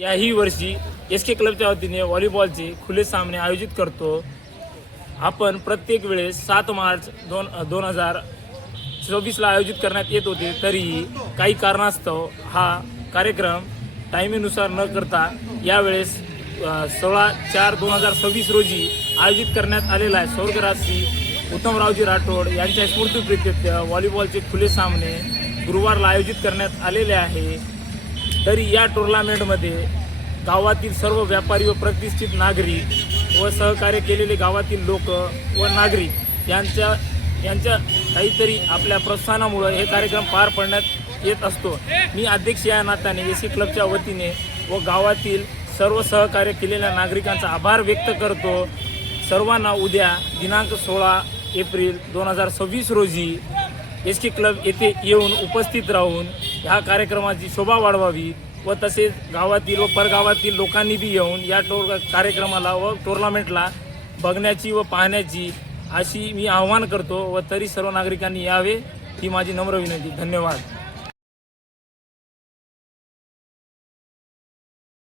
याही वर्षी SK क्लबच्या वतीने व्हॉलीबॉलचे खुले सामने आयोजित करतो। आपण प्रत्येक वेळेस 7 मार्च 2024ला आयोजित करण्यात येत होते, तरीही काही कारणास्तव हा कार्यक्रम टायमिंगनुसार न करता यावेळेस 16/4/2026 रोजी आयोजित करण्यात आलेला आहे। स्वर्गरासी उत्तमरावजी राठोड यांच्या स्मृतिप्रीत्यर्थ व्हॉलीबॉलचे खुले सामने गुरुवारला आयोजित करण्यात आलेले आहे। तरी या टुर्नामेंटमध्ये गावातील सर्व व्यापारी व प्रतिष्ठित नागरिक व सहकार्य केलेले गावातील लोक व नागरिक यांच्या काहीतरी आपल्या प्रोत्साहनामुळे हे कार्यक्रम पार पाडण्यात येत असतो। मी अध्यक्ष या नात्याने SK क्लबच्या वतीने व गावातील सर्व सहकार्य केलेल्या नागरिकांचा आभार व्यक्त करतो। सर्वांना उद्या दिनांक 16 एप्रिल 2026 रोजी SK क्लब येथे येऊन उपस्थित राहून ह्या कार्यक्रमाची शोभा वाढवावी व तसेच गावातील व परगावातील लोकांनी बी येऊन या कार्यक्रमाला व टुर्नामेंटला बघण्याची व पाहण्याची अशी मी आवाहन करतो व तरी सर्व नागरिकांनी यावे ही माझी नम्र विनंती। धन्यवाद।